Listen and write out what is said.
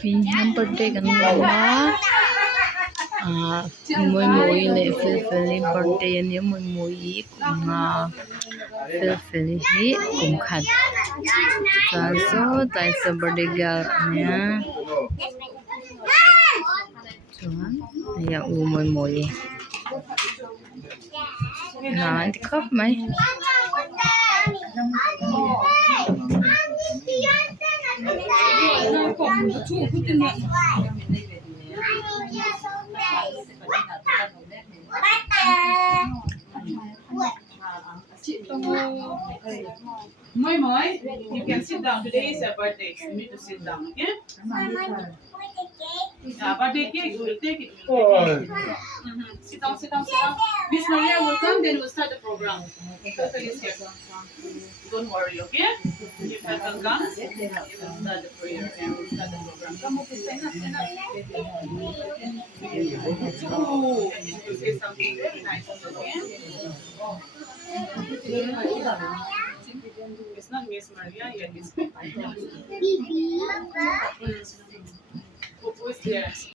Pinham birthday kan mama. Mui mui le Phil birthday ni mui kuma Phil hi kum khat. So tai sa birthday girl nya. Chuan ya mui. Nah, di khóc mày. Moi, you can sit down. Today is a birthday. You need to sit down, okay? Yeah, birthday cake, we'll take it. Sit down. Miss Maria will come, then we'll start the program. Total is here. Don't worry, okay? If Total comes, you will start the prayer and we'll start the program. Come on, please, stand up. Oh, and you will say something very nice, okay? It's not Miss Maria yet, it's who is there?